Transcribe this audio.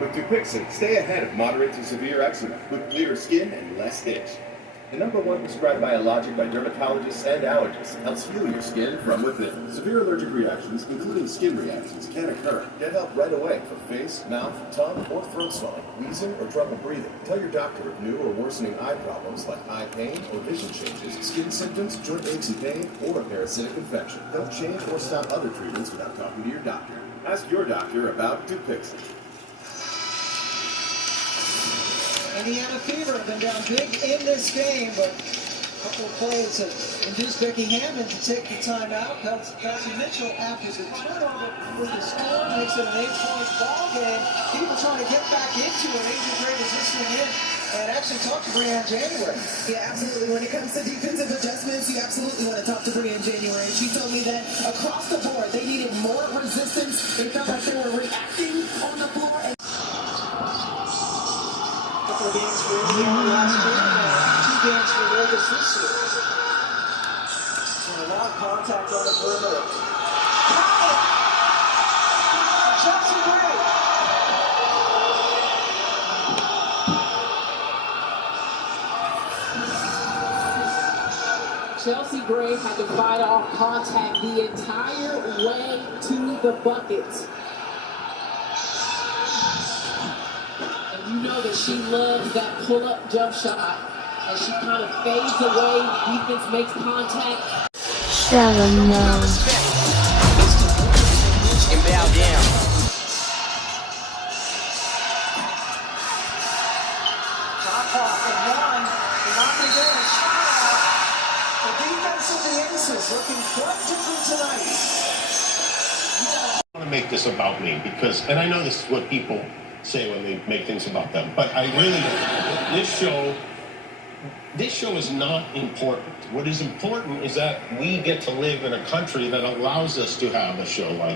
With Dupixent, stay ahead of moderate to severe eczema with clearer skin and less itch. The #1 prescribed biologic by dermatologists and allergists helps fuel your skin from within. Severe allergic reactions, including skin reactions, can occur. Get help right away for face, mouth, tongue, or throat swelling, wheezing, or trouble breathing. Tell your doctor of new or worsening eye problems like eye pain or vision changes, skin symptoms, joint aches and pain, or a parasitic infection. Don't change or stop other treatments without talking to your doctor. Ask your doctor about Dupixent. Indiana Fever have been down big in this game, but a couple of plays have induced Becky Hammond to take the timeout. Kelsey Mitchell, after the turnover with the score, makes it an 8-point ball game. People trying to get back into it. Angel Gray is listening in and actually talk to Brianne January. Yeah, absolutely. When it comes to defensive adjustments, you absolutely want to talk to Brianne January. She told me that across the board, they needed more resistance. They felt like they were reacting on the floor. Couple of games for Indiana last year, and 2 games for Vegas this year. And a lot of contact on the perimeter. Chelsea Gray. Chelsea Gray had to fight off contact the entire way to the bucket. You know that she loves that pull-up jump shot. As she kind of fades away, defense makes contact. 7 now. And bow down. Top off and one. They're not going to get a shot out. The defense of the Aces looking quite different tonight. I want to make this about me because, and I know this is what people say when they make things about them, but I really, this show is not important. What is important is that we get to live in a country that allows us to have a show like